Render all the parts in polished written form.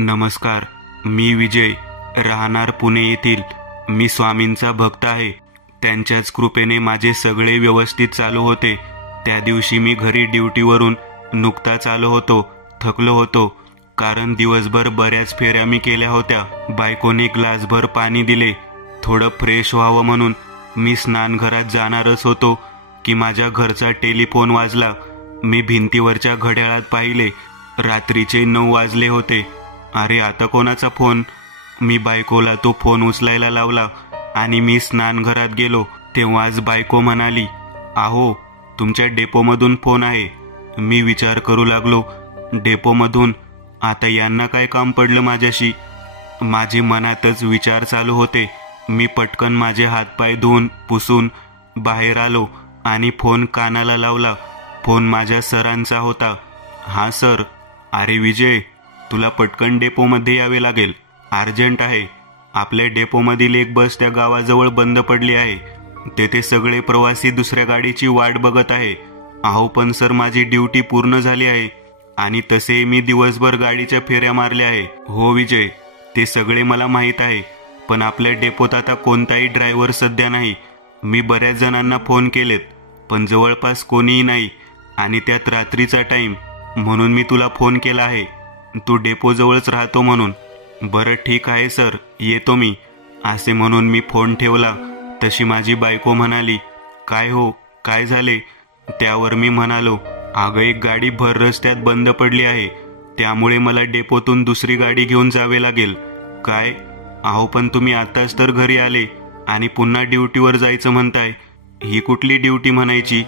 नमस्कार, मी विजय, राहणार पुणे येथील. मी स्वामींचा भक्त आहे. त्यांच्याच कृपेने माझे सगळे व्यवस्थित चालू होते. त्या दिवशी मी घरी ड्युटीवरून नुकताच आलो होतो. थकलो होतो, कारण दिवसभर बऱ्याच फेऱ्या मी केल्या होत्या. बायकोने ग्लासभर पाणी दिले. थोडं फ्रेश व्हावं म्हणून मी स्नानघरात जाणारच होतो की माझ्या घरचा टेलिफोन वाजला. मी भिंतीवरच्या घड्याळात पाहिले. रात्रीचे 9 वाजले होते. अरे, आता कोणाचा फोन? मी बायकोला तो फोन उचलायला लावला आणि मी स्नानघरात गेलो. तेव्हाच बायको म्हणाली, "आहो, तुमच्या डेपोमधून फोन आहे." मी विचार करू लागलो, डेपोमधून? आता यांना काय काम पडलं माझ्याशी? माझे मनातच विचार चालू होते. मी पटकन माझे हातपाय धुवून पुसून बाहेर आलो आणि फोन कानाला लावला. फोन माझ्या सरांचा होता. "हां सर." "अरे विजय, तुला पटकन डेपोमध्ये यावे लागेल. अर्जंट आहे. आपल्या डेपोमधील एक बस त्या गावाजवळ बंद पडली आहे. तेथे सगळे प्रवासी दुसऱ्या गाडीची वाट बघत आहे." "अहो पण सर, माझी ड्युटी पूर्ण झाली आहे आणि तसे मी दिवसभर गाडीच्या फेऱ्या मारल्या आहे." "हो विजय, ते सगळे मला माहीत आहे, पण आपल्या डेपोत आता कोणताही ड्रायव्हर सध्या नाही. मी बऱ्याच जणांना फोन केलेत, पण जवळपास कोणीही नाही, आणि त्यात रात्रीचा टाईम. म्हणून मी तुला फोन केला आहे. तू डेपोजवळच राहतो म्हणून." "बरं ठीक आहे सर, येतो मी." असे म्हणून मी फोन ठेवला. तशी माझी बायको म्हणाली, "काय हो, काय झाले?" त्यावर मी म्हणालो, "अगं, एक गाडी भर रस्त्यात बंद पडली आहे. त्यामुळे मला डेपोतून दुसरी गाडी घेऊन जावे लागेल." "काय? अहो पण तुम्ही आताच तर घरी आले आणि पुन्हा ड्युटीवर जायचं म्हणताय. ही कुठली ड्युटी म्हणायची?"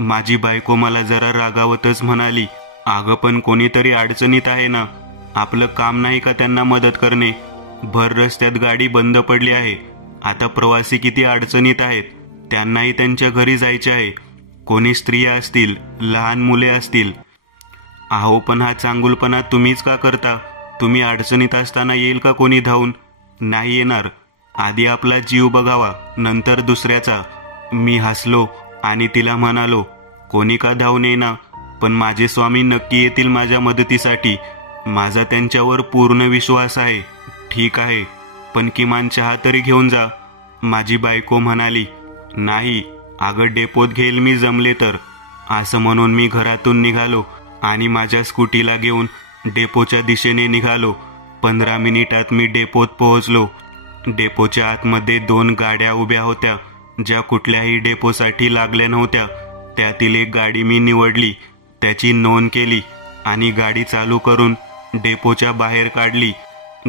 माझी बायको मला जरा रागावतच म्हणाली, "अगं पण कोणीतरी अडचणीत आहे ना. आपलं काम नाही का त्यांना मदत करणे? भर रस्त्यात गाडी बंद पडली आहे. आता प्रवासी किती अडचणीत आहेत. त्यांनाही त्यांच्या घरी जायचे आहे. कोणी स्त्रिया असतील, लहान मुले असतील." "अहो पण हा चांगुलपणा तुम्हीच का करता? तुम्ही अडचणीत असताना येईल का कोणी धावून? नाही येणार. आधी आपला जीव बघावा, नंतर दुसऱ्याचा." मी हसलो आणि तिला म्हणालो, "कोणी का धावून येईना, पण माझे स्वामी नक्की येतील माझ्या मदतीसाठी. माझा त्यांच्यावर पूर्ण विश्वास आहे." "ठीक आहे, पण किमान चहा तरी घेऊन जा." माझी बायको म्हणाली, "नाही, अगं डेपोत घेईल मी जमले तर." असं म्हणून मी घरातून निघालो आणि माझ्या स्कूटीला घेऊन डेपोच्या दिशेने निघालो. 15 मिनिटात मी डेपोत पोहोचलो. डेपोच्या आतमध्ये 2 गाड्या उभ्या होत्या, ज्या कुठल्याही डेपोसाठी लागल्या नव्हत्या. त्यातील एक गाडी मी निवडली, त्याची नोंद केली आणि गाडी चालू करून डेपोच्या बाहेर काढली.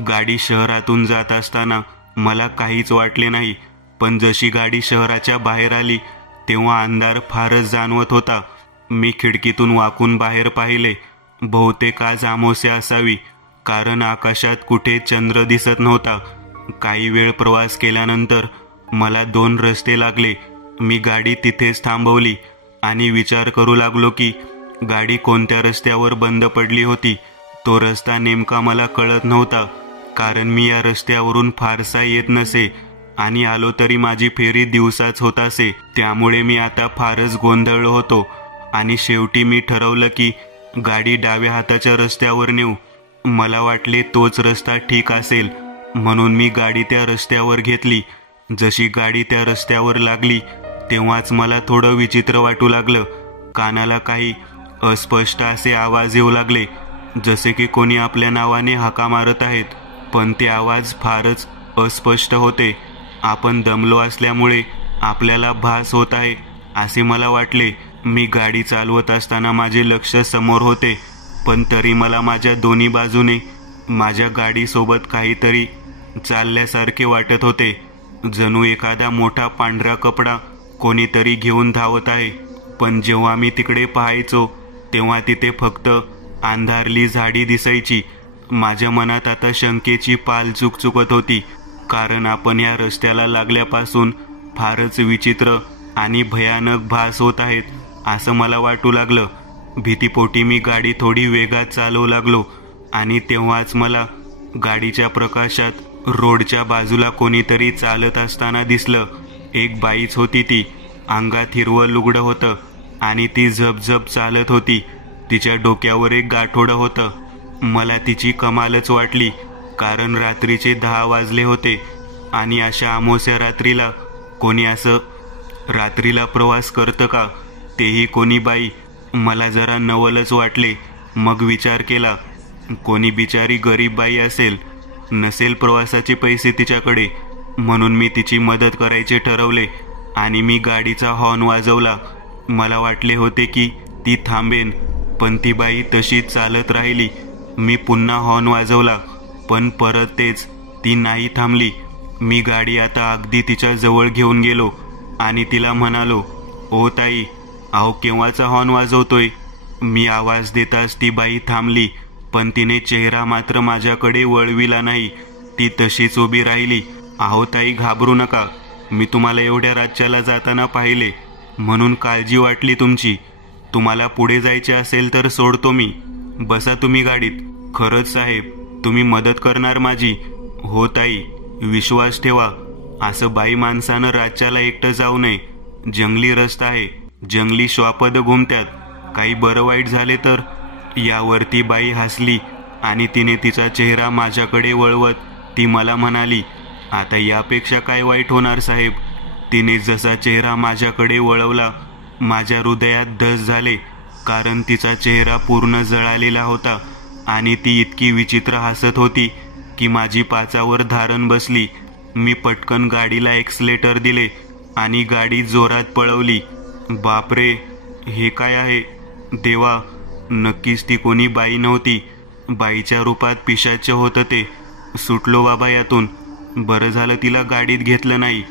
गाडी शहरातून जात असताना मला काहीच वाटले नाही, पण जशी गाडी शहराच्या बाहेर आली तेव्हा अंधार फारच जाणवत होता. मी खिडकीतून वाकून बाहेर पाहिले. बहुतेक आज अमावास्या असावी, कारण आकाशात कुठे चंद्र दिसत नव्हता. काही वेळ प्रवास केल्यानंतर मला 2 रस्ते लागले. मी गाडी तिथेच थांबवली आणि विचार करू लागलो की गाडी कोणत्या रस्त्यावर बंद पडली होती. तो रस्ता नेमका मला कळत नव्हता, कारण मी या रस्त्यावरून फारसा येत नसे आणि आलो तरी माझी फेरी दिवसाच होत असे. त्यामुळे मी आता फारच गोंधळलो होतो आणि शेवटी मी ठरवलं की गाडी डाव्या हाताच्या रस्त्यावर नेऊ. मला वाटले तोच रस्ता ठीक असेल, म्हणून मी गाडी त्या रस्त्यावर घेतली. जशी गाडी त्या रस्त्यावर लागली तेव्हाच मला थोडं विचित्र वाटू लागलं. कानाला काही अस्पष्ट असे आवाज येऊ लागले, जसे की कोणी आपल्या नावाने हाका मारत आहेत, पण ते आवाज फारच अस्पष्ट होते. आपण दमलो असल्यामुळे आपल्याला भास होत आहे असे मला वाटले. मी गाडी चालवत असताना माझे लक्ष समोर होते, पण तरी मला माझ्या दोन्ही बाजूने माझ्या गाडीसोबत काहीतरी चालल्यासारखे वाटत होते. जणू एखादा मोठा पांढरा कपडा कोणीतरी घेऊन धावत आहे. पण जेव्हा मी तिकडे पाहायचो तेव्हा तिथे फक्त अंधारली झाडी दिसायची. माझ्या मनात आता शंकेची पाल चुकचुकत होती, कारण आपण या रस्त्याला लागल्यापासून फारच विचित्र आणि भयानक भास होत आहेत असं मला वाटू लागलं. भीतीपोटी मी गाडी थोडी वेगात चालवू लागलो आणि तेव्हाच मला गाडीच्या प्रकाशात रोडच्या बाजूला कोणीतरी चालत असताना दिसलं. एक बाईच होती ती. अंगात हिरवं लुगडं होतं आणि ती झपझप चालत होती. तिच्या डोक्यावर एक गाठोडं होतं. मला तिची कमालच वाटली, कारण रात्रीचे 10 वाजले होते आणि अशा अमावास्या रात्रीला कोणी असं रात्रीला प्रवास करतं का, तेही कोणी बाई. मला जरा नवलच वाटले. मग विचार केला, कोणी बिचारी गरीब बाई असेल, नसेल प्रवासाचे पैसे तिच्याकडे, म्हणून मी तिची मदत करायचे ठरवले आणि मी गाडीचा हॉर्न वाजवला. मला वाटले होते की ती थांबेन, पण ती बाई तशीच चालत राहिली. मी पुन्हा हॉर्न वाजवला, पण परत तेच, ती नाही थांबली. मी गाडी आता अगदी तिच्या जवळ घेऊन गेलो आणि तिला म्हणालो, ओ ताई, अहो केव्हाचा हॉर्न वाजवतोय. मी आवाज देताच ती बाई थांबली, पण तिने चेहरा मात्र माझ्याकडे वळविला नाही. ती तशीच उभी राहिली. अहो ताई, घाबरू नका, मी तुम्हाला एवढ्या राज्याला जाताना पाहिले, म्हणून काळजी वाटली तुमची. तुम्हाला पुढे जायचे असेल तर सोडतो मी, बसा तुम्ही गाडीत. खरंच साहेब, तुम्ही मदत करणार माझी. हो ताई, विश्वास ठेवा. असं बाई माणसानं राज्याला एकटं जाऊ नये. जंगली रस्ता आहे, जंगली श्वापद घुमत्यात, काही बरं वाईट झाले तर. यावरती बाई हसली आणि तिने तिचा चेहरा माझ्याकडे वळवत ती मला म्हणाली, आता यापेक्षा काय वाईट होणार साहेब. तिने जसा चेहरा माझ्याकडे वळवला, माझ्या हृदयात धस झाले, कारण तिचा चेहरा पूर्ण जळालेला होता आणि ती इतकी विचित्र हसत होती की माझी पाचावर धारण बसली. मी पटकन गाडीला एक्सलेटर दिले आणि गाडी जोरात पळवली. बापरे, हे काय आहे. देवा, नक्कीच ती कोणी बाई नव्हती. बाईच्या रूपात पिशाच्य होतं ते. सुटलो बाबा यातून. बरं झालं तिला गाडीत घेतलं नाही.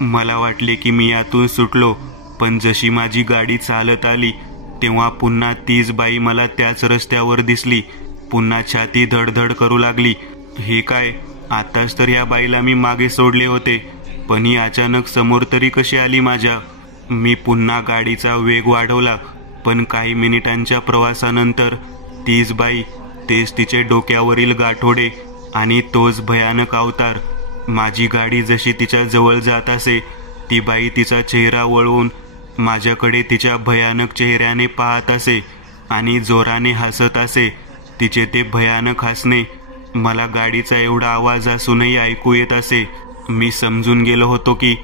मला वाटले की मी यातून सुटलो, पण जशी माझी गाडी चालत आली तेव्हा पुन्हा तीच बाई मला त्याच रस्त्यावर दिसली. पुन्हा छाती धडधड करू लागली. हे काय, आताच तर या बाईला मी मागे सोडले होते, पण ही अचानक समोर तरी कशी आली माझ्या. मी पुन्हा गाडीचा वेग वाढवला, पण काही मिनिटांच्या प्रवासानंतर तीच बाई, तेच तिचे डोक्यावरील गाठोडे आणि तोच भयानक अवतार. माझी गाडी जशी तिच्या जवळ जात असे, ती बाई तिचा चेहरा वळवून माझ्याकडे तिच्या भयानक चेहऱ्याने पाहत असे आणि जोराने हसत असे. तिचे ते भयानक हसणे मला गाडीचा एवढा आवाज असूनही ऐकू येत असे. मी समजून गेलो होतो की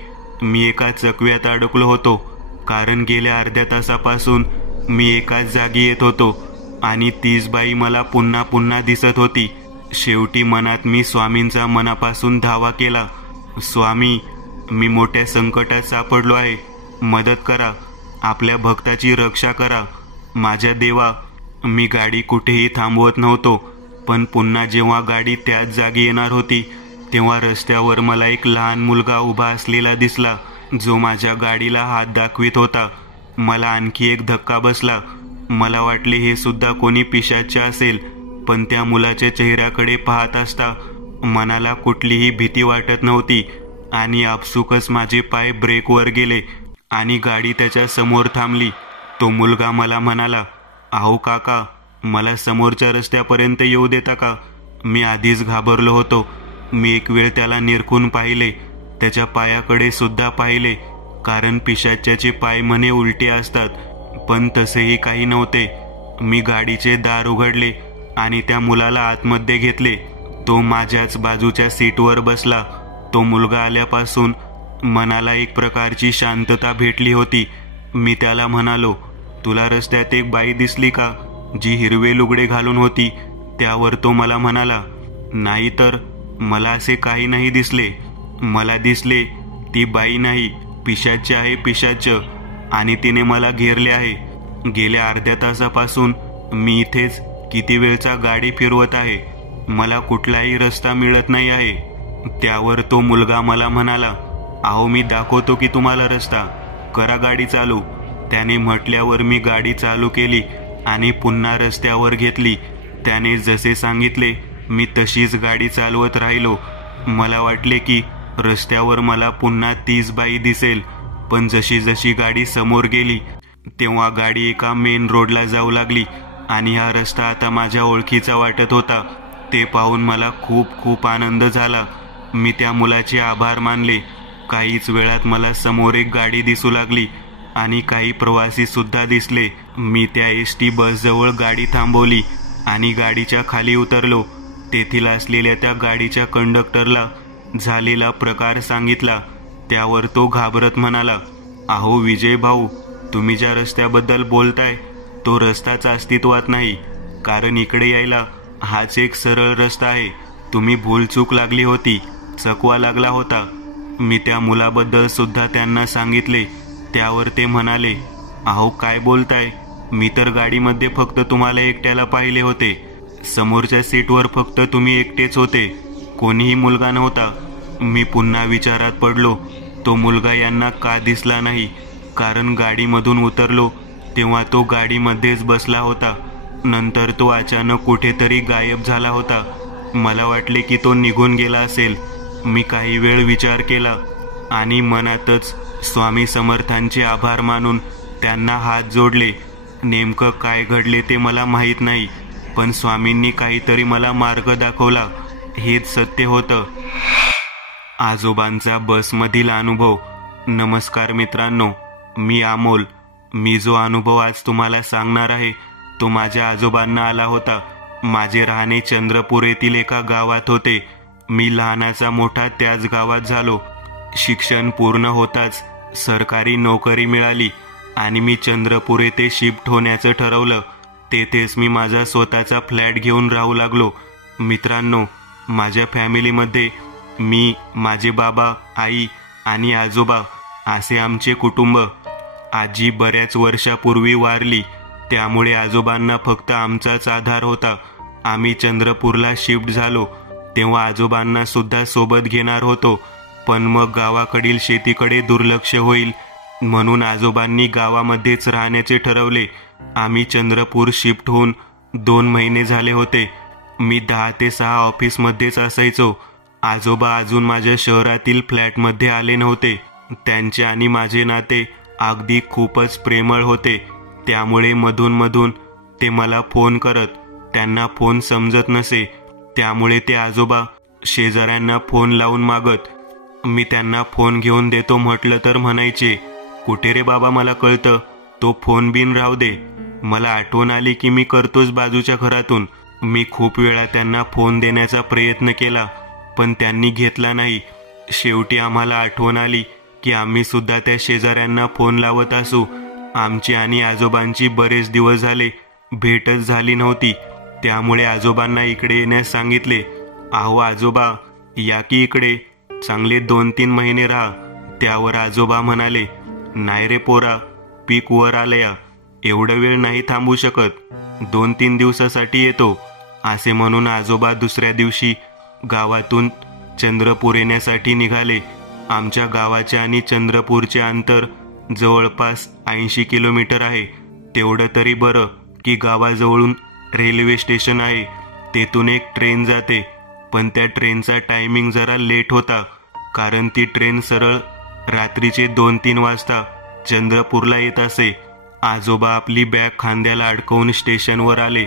मी एका चकव्यात अडकलो होतो, कारण गेल्या अर्ध्या तासापासून मी एकाच जागी येत होतो आणि तीच बाई मला पुन्हा पुन्हा दिसत होती. शेवटी मनात मी स्वामींचा मनापासून धावा केला. स्वामी, मी मोठ्या संकटात सापडलो आहे, मदत करा, आपल्या भक्ताची रक्षा करा. माझ्या देवा. मी गाडी कुठेही थांबवत नव्हतो, पण पुन्हा जेव्हा गाडी त्याच जागी येणार होती तेव्हा रस्त्यावर मला एक लहान मुलगा उभा असलेला दिसला, जो माझ्या गाडीला हात दाखवित होता. मला आणखी एक धक्का बसला. मला वाटले हे सुद्धा कोणी पिशाच्य असेल, पण त्या मुलाच्या चेहऱ्याकडे पाहत असता मनाला कुठलीही भीती वाटत नव्हती आणि आपसुकच माझे पाय ब्रेकवर गेले आणि गाडी त्याच्या समोर थांबली. तो मुलगा मला म्हणाला, अहो काका, मला समोरच्या रस्त्यापर्यंत येऊ देता का. मी आधीच घाबरलो होतो. मी एक वेळ त्याला निरखून पाहिले, त्याच्या पायाकडे सुद्धा पाहिले, कारण पिशाच्याचे पाय म्हणे उलटे असतात, पण तसेही काही नव्हते. मी गाडीचे दार उघडले आणि त्या मुलाला आतमध्ये घेतले. तो माझ्याच बाजूच्या सीटवर बसला. तो मुलगा आल्यापासून मनाला एक प्रकारची शांतता भेटली होती. मी त्याला म्हणालो, तुला रस्त्यात एक बाई दिसली का, जी हिरवे लुगडे घालून होती. त्यावर तो मला म्हणाला, नाही तर मला असे काही नाही दिसले. मला दिसले ती बाई नाही, पिशाच्य आहे, पिशाच्य, आणि तिने मला घेरले आहे. गेल्या अर्ध्या तासापासून मी इथेच किती वेळचा गाडी फिरवत आहे, मला कुठलाही रस्ता मिळत नाही आहे. त्यावर तो मुलगा मला म्हणाला, अहो मी दाखवतो की तुम्हाला रस्ता, करा गाडी चालू. त्याने म्हटल्यावर मी गाडी चालू केली आणि पुन्हा रस्त्यावर घेतली. त्याने जसे सांगितले मी तशीच गाडी चालवत राहिलो. मला वाटले की रस्त्यावर मला पुन्हा तीच बाई दिसेल, पण जशी जशी गाडी समोर गेली तेव्हा गाडी एका मेन रोडला जाऊ लागली आणि हा रस्ता आता माझ्या ओळखीचा वाटत होता. ते पाहून मला खूप खूप आनंद झाला. मी त्या मुलाचे आभार मानले. काहीच वेळात मला समोर एक गाडी दिसू लागली आणि काही प्रवासी सुद्धा दिसले. मी त्या एसटी बसजवळ गाडी थांबवली आणि गाडीच्या खाली उतरलो. तेथील असलेल्या त्या गाडीच्या कंडक्टरला झालेला प्रकार सांगितला. त्यावर तो घाबरत म्हणाला, अहो विजय भाऊ, तुम्ही ज्या रस्त्याबद्दल बोलताय तो रस्ताच अस्तित्वात नाही, कारण इकडे यायला हाच एक सरळ रस्ता आहे. तुम्ही भूलचूक लागली होती, चकवा लागला होता. मी त्या मुलाबद्दल सुद्धा त्यांना सांगितले. त्यावर ते म्हणाले, अहो काय बोलताय, मी तर गाडीमध्ये फक्त तुम्हाला एकट्याला पाहिले होते. समोरच्या सीटवर फक्त तुम्ही एकटेच होते, कोणीही मुलगा नव्हता. मी पुन्हा विचारात पडलो, तो मुलगा यांना का दिसला नाही, कारण गाडीमधून उतरलो तेव्हा तो गाडीमध्येच बसला होता. नंतर तो अचानक कुठेतरी गायब झाला होता. मला वाटले की तो निघून गेला असेल. मी काही वेळ विचार केला आणि मनातच स्वामी समर्थांचे आभार मानून त्यांना हात जोडले. नेमकं काय घडले ते मला माहीत नाही, पण स्वामींनी काहीतरी मला मार्ग दाखवला, हेच सत्य होतं. आजोबांचा बसमधील अनुभव. नमस्कार मित्रांनो, मी अमोल. मी जो अनुभव आज तुम्हाला सांगणार आहे तो माझ्या आजोबांना आला होता. माझे राहणे चंद्रपूर येथील एका गावात होते. मी लहानाचा मोठा त्याच गावात झालो. शिक्षण पूर्ण होताच सरकारी नोकरी मिळाली आणि मी चंद्रपूर येथे शिफ्ट होण्याचं ठरवलं. तेथेच मी माझा स्वतःचा फ्लॅट घेऊन राहू लागलो. मित्रांनो, माझ्या फॅमिलीमध्ये मी, माझे बाबा, आई आणि आजोबा असे आमचे कुटुंब. आजी बऱ्याच वर्षापूर्वी वारली, त्यामुळे आजोबांना फक्त आमचाच आधार होता. आम्ही चंद्रपूरला शिफ्ट झालो तेव्हा आजोबांना सुद्धा सोबत घेणार होतो, पण मग गावाकडील शेतीकडे दुर्लक्ष होईल म्हणून आजोबांनी गावामध्येच राहण्याचे ठरवले. आम्ही चंद्रपूर शिफ्ट होऊन 2 महिने झाले होते. मी 10 ते 6 ऑफिसमध्येच असायचो. आजोबा अजून माझ्या शहरातील फ्लॅटमध्ये आले नव्हते. त्यांचे आणि माझे नाते अगदी खूपच प्रेमळ होते, त्यामुळे मधून ते मला फोन करत. त्यांना फोन समजत नसे, त्यामुळे ते आजोबा शेजाऱ्यांना फोन लावून मागत. मी त्यांना फोन घेऊन देतो म्हटलं तर म्हणायचे, कुठे रे बाबा, मला कळतं, तो फोन बिन राहू दे. मला आठवण आली की मी करतोच बाजूच्या घरातून. मी खूप वेळा त्यांना फोन देण्याचा प्रयत्न केला, पण त्यांनी घेतला नाही. शेवटी आम्हाला आठवण आली की आम्ही सुद्धा त्या शेजाऱ्यांना फोन लावत असू. आमची आणि आजोबांची बरेच दिवस झाले भेटच झाली नव्हती, त्यामुळे आजोबांना इकडे येण्यास सांगितले. अहो आजोबा, या की इकडे, चांगले 2-3 महिने राहा. त्यावर आजोबा म्हणाले, नाही रे पोरा, पीक वर आलया, एवढा वेळ नाही थांबू शकत, 2-3 दिवसासाठी येतो. असे म्हणून आजोबा दुसऱ्या दिवशी गावातून चंद्रपूर येण्यासाठी निघाले. आमच्या गावाचे आणि चंद्रपूरचे अंतर जवळपास 80 किलोमीटर आहे. तेवढं तरी बरं की गावाजवळून रेल्वे स्टेशन आहे, तेथून एक ट्रेन जाते. पण त्या ट्रेनचा टायमिंग जरा लेट होता, कारण ती ट्रेन सरळ रात्रीचे 2-3 वाजता चंद्रपूरला येत असे. आजोबा आपली बॅग खांद्याला अडकवून स्टेशनवर आले.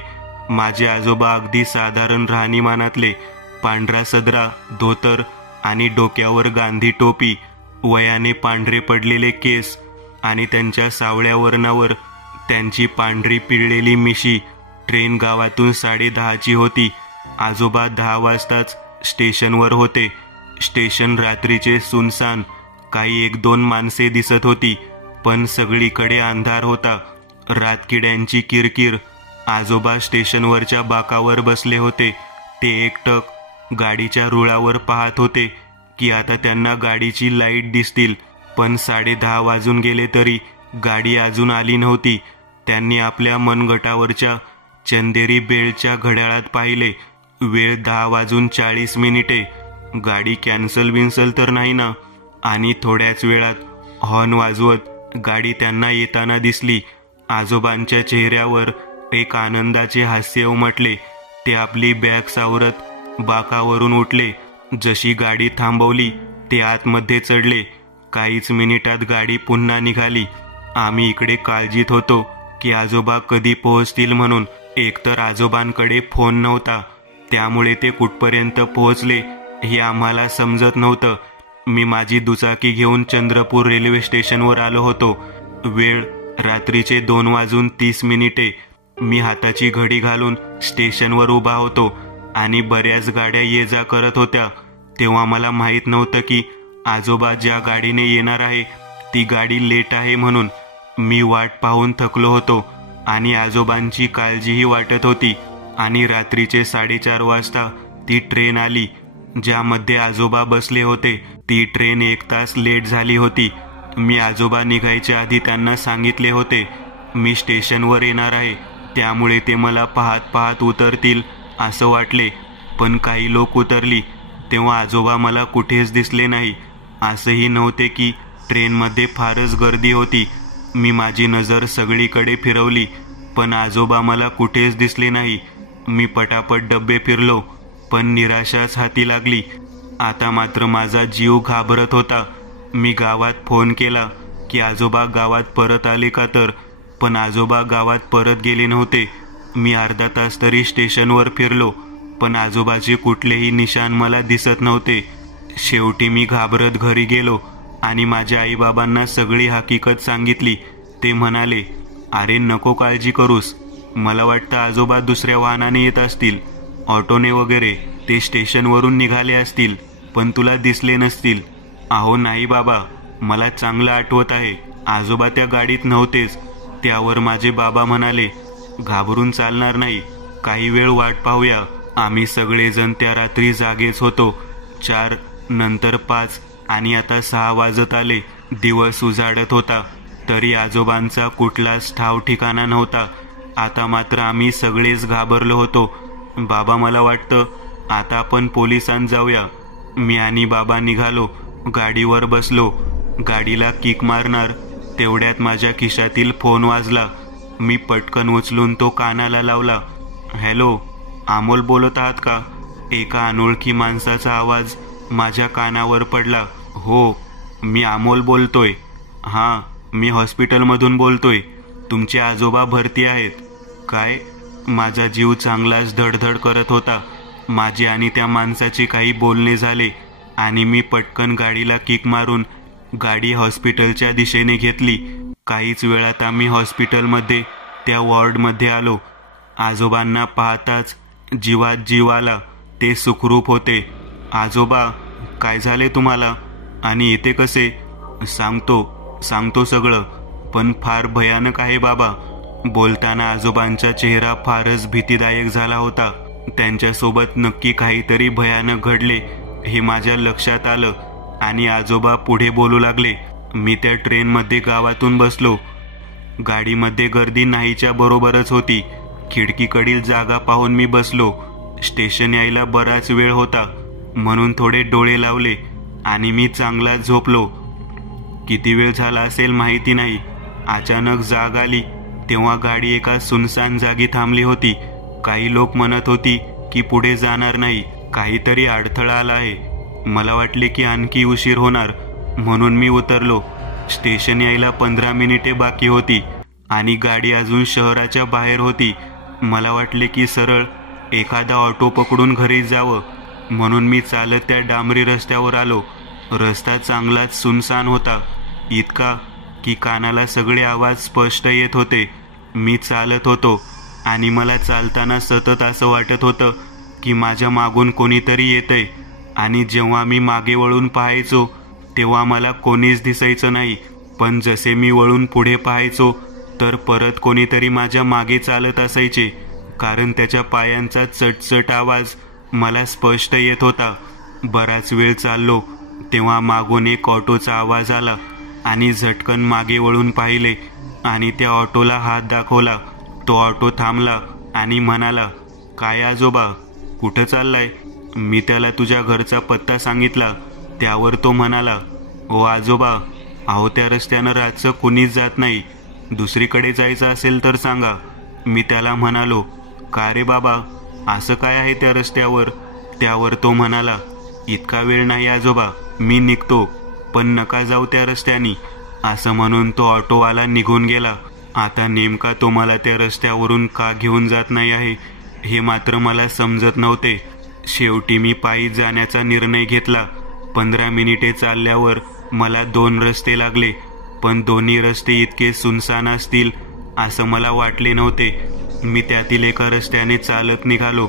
माझे आजोबा अगदी साधारण राहणीमानातले, पांढरा सदरा, धोतर आणि डोक्यावर गांधी टोपी, वयाने पांढरे पडलेले केस आणि त्यांच्या सावळ्या वर्णावर त्यांची पांढरी पिळलेली मिशी. ट्रेन गावातून 10:30ची होती. आजोबा 10 वाजताच स्टेशनवर होते. स्टेशन रात्रीचे सुनसान. काही 1-2 माणसे दिसत होती, पण सगळीकडे अंधार होता. रातकिड्यांची किरकिर. आजोबा स्टेशनवरच्या बाकावर बसले होते. ते एकटक गाडीच्या रुळावर पाहत होते की आता त्यांना गाडीची लाईट दिसतील, पण 10:30 वाजून गेले तरी गाडी अजून आली नव्हती. त्यांनी आपल्या मनगटावरच्या चंदेरी बेल्टच्या घड्याळात पाहिले. वेळ 10:40. गाडी कॅन्सल तर नाही ना? आणि थोड्याच वेळात हॉर्न वाजवत गाडी त्यांना येताना दिसली. आजोबांच्या चेहऱ्यावर एक आनंदाचे हास्य उमटले. ते आपली बॅग सावरत बाकावरून उठले. जशी गाडी थांबवली ते आतमध्ये चढले. काहीच मिनिटात गाडी पुन्हा निघाली. आम्ही इकडे काळजीत होतो की आजोबा कधी पोहोचतील म्हणून. एकतर आजोबांकडे फोन नव्हता, त्यामुळे ते कुठपर्यंत पोहोचले हे आम्हाला समजत नव्हतं. मी माझी दुचाकी घेऊन चंद्रपूर रेल्वे स्टेशनवर आलो होतो. वेळ रात्रीचे 2:30. मी हाताची घडी घालून स्टेशनवर उभा होतो आणि बऱ्याच गाड्या ये जा करत होत्या. तेव्हा मला माहीत नव्हतं की आजोबा ज्या गाडीने येणार आहे ती गाडी लेट आहे म्हणून. मी वाट पाहून थकलो होतो आणि आजोबांची काळजीही वाटत होती. आणि रात्रीचे 4:30 वाजता ती ट्रेन आली ज्यामध्ये आजोबा बसले होते. ती ट्रेन 1 तास लेट झाली होती. मी आजोबा निघायच्या आधी त्यांना सांगितले होते मी स्टेशनवर येणार आहे, त्यामुळे ते मला पाहत पाहत उतरतील असं वाटले. पण काही लोक उतरली तेव्हा आजोबा मला कुठेच दिसले नाही. असंही नव्हते की ट्रेनमध्ये फारच गर्दी होती. मी माझी नजर सगळीकडे फिरवली पण आजोबा मला कुठेच दिसले नाही. मी पटापट डब्बे फिरलो पण निराशाच हाती लागली. आता मात्र माझा जीव घाबरत होता. मी गावात फोन केला की आजोबा गावात परत आले का तर, पण आजोबा गावात परत गेले नव्हते. मी अर्धा तास तरी स्टेशनवर फिरलो पण आजोबाचे कुठलेही निशाण मला दिसत नव्हते. शेवटी मी घाबरत घरी गेलो आणि माझ्या आईबाबांना सगळी हकीकत सांगितली. ते म्हणाले, अरे नको काळजी करूस, मला वाटतं आजोबा दुसऱ्या वाहनाने येत असतील, ऑटोने वगैरे. ते स्टेशनवरून निघाले असतील पण तुला दिसले नसतील. अहो नाही बाबा, मला चांगलं आठवत आहे आजोबा त्या गाडीत नव्हतेच. त्यावर माझे बाबा म्हणाले, घाबरून चालणार नाही, काही वेळ वाट पाहूया. आम्ही सगळेजण त्या रात्री जागेच होतो. 4 नंतर 5 आणि आता 6 वाजत आले. दिवस उजाडत होता तरी आजोबांचा कुठलाच ठाव ठिकाणा नव्हता. आता मात्र आम्ही सगळेच घाबरलो होतो. बाबा मला वाटतं आता आपण पोलिसांत जाऊया. मी आणि बाबा निघालो. गाडीवर बसलो. गाडीला किक मारणार तेवढ्यात माझ्या खिशातील फोन वाजला. मी पटकन उचलून तो कानाला लावला. हॅलो, अमोल बोलत आहात का? एका अनोळखी माणसाचा आवाज माझ्या कानावर पडला. हो, मी अमोल बोलतोय. हां, मी हॉस्पिटलमधून बोलतोय. तुमचे आजोबा भरती आहेत. काय? माझा जीव चांगलाच धडधड करत होता. माझे आणि त्या माणसाचे काही बोलणे झाले आणि मी पटकन गाडीला किक मारून गाडी हॉस्पिटलच्या दिशेने घेतली. काहीच वेळात आम्ही हॉस्पिटलमध्ये त्या वॉर्डमध्ये आलो. आजोबांना पाहताच जीवात जीव आला. ते सुखरूप होते. आजोबा, काय झाले तुम्हाला आणि इथे कसे? सांगतो सगळं, पण फार भयानक आहे बाबा. बोलताना आजोबांचा चेहरा फारच भीतीदायक झाला होता. त्यांच्यासोबत नक्की काहीतरी भयानक घडले हे माझ्या लक्षात आलं आणि आजोबा पुढे बोलू लागले. मी त्या ट्रेनमध्ये गावातून बसलो. गाडीमध्ये गर्दी नाहीच्या बरोबरच होती. खिडकीकडील जागा पाहून मी बसलो. स्टेशन यायला बराच वेळ होता म्हणून थोडे डोळे लावले आणि मी चांगलाच झोपलो. किती वेळ झाला असेल माहिती नाही. अचानक जाग आली तेव्हा गाडी एका सुनसान जागी थांबली होती. काही लोक म्हणत होती की पुढे जाणार नाही, काहीतरी अडथळा आला आहे. मला वाटले की आणखी उशीर होणार म्हणून मी उतरलो. स्टेशन यायला 15 मिनिटे बाकी होती आणि गाडी अजून शहराच्या बाहेर होती. मला वाटले की सरळ एखादा ऑटो पकडून घरी जावं म्हणून मी चालत त्या डांबरी रस्त्यावर आलो. रस्ता चांगलाच सुनसान होता, इतका की कानाला सगळे आवाज स्पष्ट येत होते. मी चालत होतो आणि मला चालताना सतत असं वाटत होतं की माझ्या मागून कोणीतरी येतंय. आणि जेव्हा मी मागे वळून पाहायचो तेव्हा मला कोणीच दिसायचं नाही. पण जसे मी वळून पुढे पाहायचो तर परत कोणीतरी माझ्या मागे चालत असायचे, कारण त्याच्या पायांचा चटचट आवाज मला स्पष्ट येत होता. बराच वेळ चाललो तेव्हा मागून एक ऑटोचा आवाज आला आणि झटकन मागे वळून पाहिले आणि त्या ऑटोला हात दाखवला. तो ऑटो थांबला आणि म्हणाला, काय आजोबा, कुठं चाललाय? मी त्याला तुझ्या घरचा पत्ता सांगितला. त्यावर तो म्हणाला, ओ आजोबा, अहो त्या रस्त्यानं रातचं कुणीच जात नाही, दुसरीकडे जायचं असेल तर सांगा. मी त्याला म्हणालो, का रे बाबा, असं काय आहे त्या रस्त्यावर? त्यावर तो म्हणाला, इतका वेळ नाही आजोबा, मी निघतो, पण नका जाऊ त्या रस्त्यानी. असं म्हणून तो ऑटोवाला निघून गेला. आता नेमका तो मला त्या रस्त्यावरून का घेऊन जात नाही आहे हे मात्र मला समजत नव्हते. शेवटी मी पायी जाण्याचा निर्णय घेतला. 15 मिनिटे चालल्यावर मला 2 रस्ते लागले, पण दोन्ही रस्ते इतके सुनसान असतील असं मला वाटले नव्हते. मी त्यातील एका रस्त्याने चालत निघालो.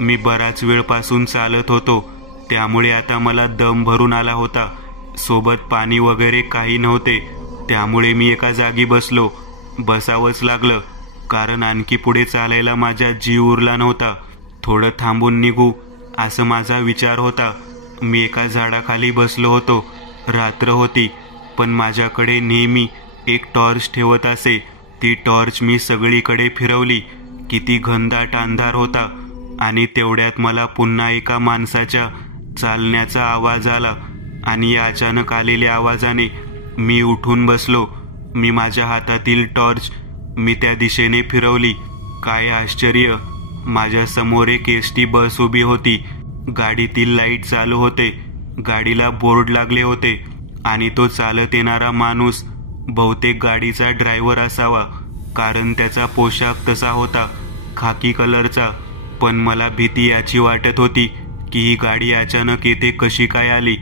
मी बराच वेळपासून चालत होतो, त्यामुळे आता मला दम भरून आला होता. सोबत पाणी वगैरे काही नव्हते, त्यामुळे मी एका जागी बसलो. बसावंच लागलं, कारण आणखी पुढे चालायला माझा जीव उरला नव्हता. थोडं थांबून निघू असं माझा विचार होता. मी एका झाडाखाली बसलो होतो. रात्र होती, पण माझ्याकडे नेहमी एक टॉर्च ठेवत असे. ती टॉर्च मी सगळीकडे फिरवली. किती घनदाट अंधार होता, आणि तेवढ्यात मला पुन्हा एका माणसाच्या चालण्याचा आवाज आला. आणि या अचानक आलेल्या आवाजाने मी उठून बसलो. मी माझ्या हातातील टॉर्च मी त्या दिशेने फिरवली. काय आश्चर्य, माझ्या समोर एक एसटी बस उभी होती. गाडीतील लाईट चालू होते, गाडीला बोर्ड लागले होते, आणि तो चालत येणारा माणूस बहुतेक गाडीचा ड्रायव्हर असावा, कारण त्याचा पोशाख तसा होता, खाकी कलरचा. पण मला भीती याची वाटत होती की ही गाडी अचानक येथे कशी काय आली,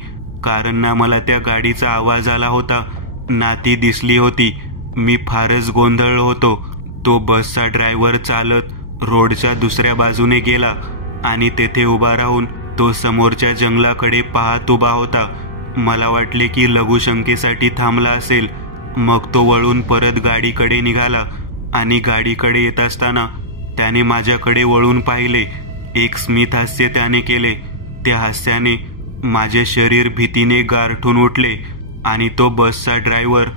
कारण ना मला त्या गाडीचा आवाज आला होता ना ती दिसली होती. मी फारच गोंधळलो होतो. तो बसचा ड्रायव्हर चालत रोडच्या दुसऱ्या बाजूने गेला, आणि तेथे उभा राहून तो समोरच्या जंगलाकडे पाहत उभा होता. मला वाटले की लघुशंकेसाठी थांबला असेल. मग तो वळून परत गाडीकडे निघाला, आणि गाडीकडे येत असताना त्याने माझ्याकडे वळून पाहिले. एक स्मित हास्य त्याने केले. त्या हास्याने माझे शरीर भीतीने गारठून उठले, आणि तो बसचा ड्रायव्हर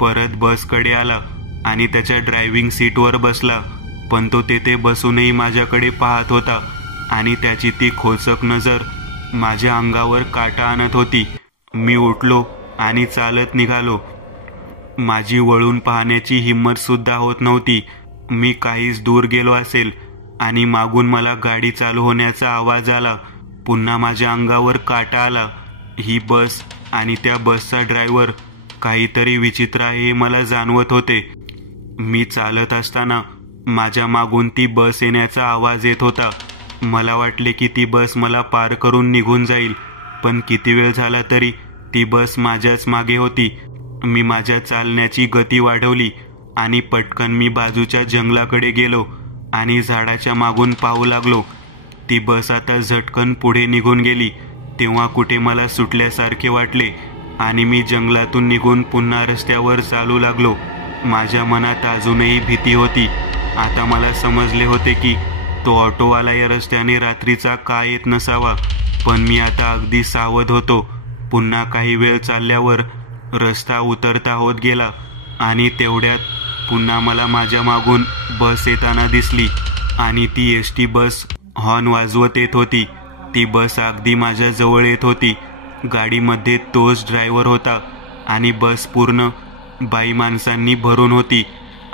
परत बसकडे आला आणि त्याच्या ड्रायव्हिंग सीटवर बसला. पण तो तेथे बसूनही माझ्याकडे पाहत होता, आणि त्याची ती खोचक नजर माझ्या अंगावर काटा आणत होती. मी उठलो आणि चालत निघालो. माझी वळून पाहण्याची हिंमत सुद्धा होत नव्हती. मी काहीच दूर गेलो असेल, आणि मागून मला गाडी चालू होण्याचा आवाज आला. पुन्हा माझ्या अंगावर काटा आला. ही बस आणि त्या बसचा ड्रायव्हर काहीतरी विचित्र आहे हे मला जाणवत होते. मी चालत असताना माझ्या मागून ती बस येण्याचा आवाज येत होता. मला वाटले की ती बस मला पार करून निघून जाईल, पण किती वेळ झाला तरी ती बस माझ्याच मागे होती. मी माझ्या चालण्याची गती वाढवली, आणि पटकन मी बाजूच्या जंगलाकडे गेलो आणि झाडाच्या मागून पाहू लागलो. ती बस आता झटकन पुढे निघून गेली. तेव्हा कुठे मला सुटल्यासारखे वाटले, आणि मी जंगलातून निघून पुन्हा रस्त्यावर चालू लागलो. माझ्या मनात अजूनही भीती होती. आता मला समजले होते की तो ऑटोवाला या रस्त्याने रात्रीचा का येत नसावा, पण मी आता अगदी सावध होतो. पुन्हा काही वेळ चालल्यावर रस्ता उतरता होत गेला, आणि तेवढ्यात पुन्हा मला माझ्या मागून बस येताना दिसली, आणि ती एसटी बस हॉर्न वाजवत येत होती. ती बस अगदी माझ्या जवळ येत होती. गाडीमध्ये तोच ड्रायव्हर होता, आणि बस पूर्ण बाई माणसांनी भरून होती.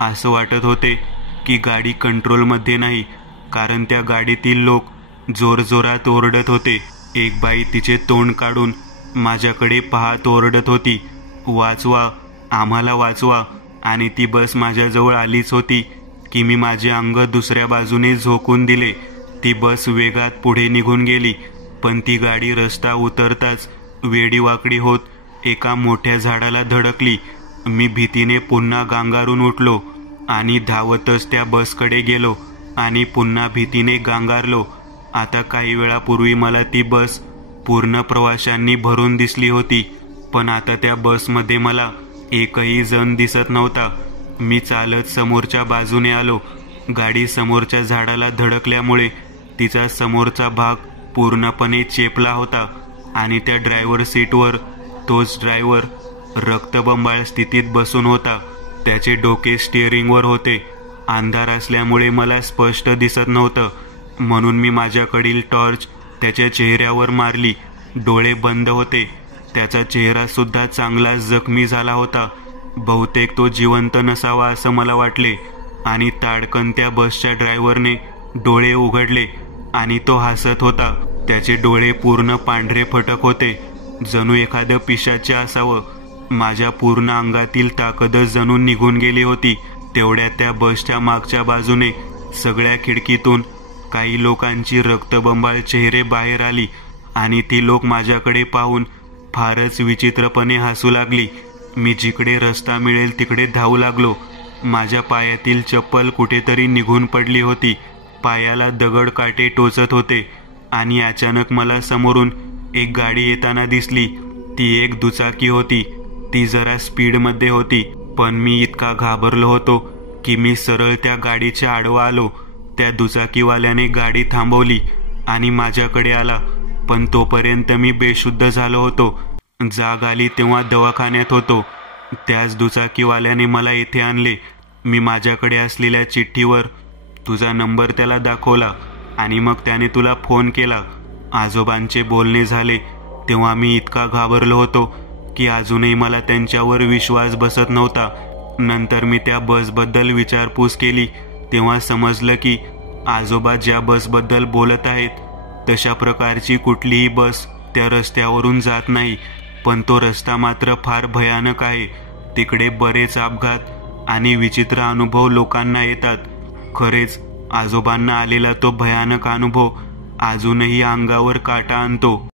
असं वाटत होते की गाडी कंट्रोलमध्ये नाही, कारण त्या गाडीतील लोक जोरजोरात ओरडत होते. एक बाई तिचे तोंड काढून माझ्याकडे पाहत ओरडत होती, वाचवा, आम्हाला वाचवा. आणि ती बस माझ्याजवळ आलीच होती की मी माझे अंग दुसऱ्या बाजूने झोकून दिले. ती बस वेगात पुढे निघून गेली, पण ती गाडी रस्ता उतरताच वेडीवाकडी होत एका मोठ्या झाडाला धडकली. मी भीतीने पुन्हा गांगारून उठलो आणि धावतच त्या बसकडे गेलो आणि पुन्हा भीतीने गांगारलो. आता काही वेळापूर्वी मला ती बस पूर्ण प्रवाशांनी भरून दिसली होती, पण आता त्या बसमध्ये मला एकही जण दिसत नव्हता. मी चालत समोरच्या बाजूने आलो. गाडी समोरच्या झाडाला धडकल्यामुळे तिचा समोरचा भाग पूर्णपणे चेपला होता, आणि त्या ड्रायव्हर सीटवर तोच ड्रायव्हर रक्तबंबाळ स्थितीत बसून होता. त्याचे डोके स्टिअरिंगवर होते. अंधार असल्यामुळे मला स्पष्ट दिसत नव्हतं, म्हणून मी माझ्याकडील टॉर्च त्याच्या चेहऱ्यावर मारली. डोळे बंद होते. त्याचा चेहरा सुद्धा चांगला जखमी झाला होता. बहुतेक तो जिवंत नसावा असं मला वाटले. आणि ताडकन त्या बसच्या ड्रायव्हरने डोळे उघडले, आणि तो हसत होता. त्याचे डोळे पूर्ण पांढरे फटक होते, जणू एखादं पिशाच्य असावं. माझ्या पूर्ण अंगातील ताकदच जणू निघून गेली होती. तेवढ्या त्या बसच्या मागच्या बाजूने सगळ्या खिडकीतून काही लोकांची रक्तबंबाळ चेहरे बाहेर आली, आणि ती लोक माझ्याकडे पाहून फारच विचित्रपणे हसू लागली. मी जिकडे रस्ता मिळेल तिकडे धावू लागलो. माझ्या पायातील चप्पल कुठेतरी निघून पडली होती. पायाला दगड काटे टोचत होते आणि अचानक मला समोरून एक गाडी येताना दिसली. ती एक दुचाकी होती. ती जरा स्पीडमध्ये होती, पण मी इतका घाबरलो होतो की मी सरळ त्या गाडीच्या आडवा आलो. त्या दुचाकीवाल्याने गाडी थांबवली आणि माझ्याकडे आला, पण तोपर्यंत मी बेशुद्ध झालो होतो. जाग आली तेव्हा दवाखान्यात होतो. त्याच दुचाकीवाल्याने मला इथे आणले. मी माझ्याकडे असलेल्या चिठ्ठीवर तुझा नंबर त्याला दाखवला आणि मग त्याने तुला फोन केला. आजोबांचे बोलणे झाले तेव्हा मी इतका घाबरलो होतो की अजूनही मला त्यांच्यावर विश्वास बसत नव्हता. नंतर मी त्या बसबद्दल विचारपूस केली तेव्हा समजलं की आजोबा ज्या बसबद्दल बोलत आहेत तशा प्रकारची कुठलीही बस त्या रस्त्यावरून जात नाही. पण तो रस्ता मात्र फार भयानक आहे. तिकडे बरेच अपघात आणि विचित्र अनुभव लोकांना येतात. खरेच आजोबांना आलेला तो भयानक अनुभव अजूनही अंगावर काटा आणतो.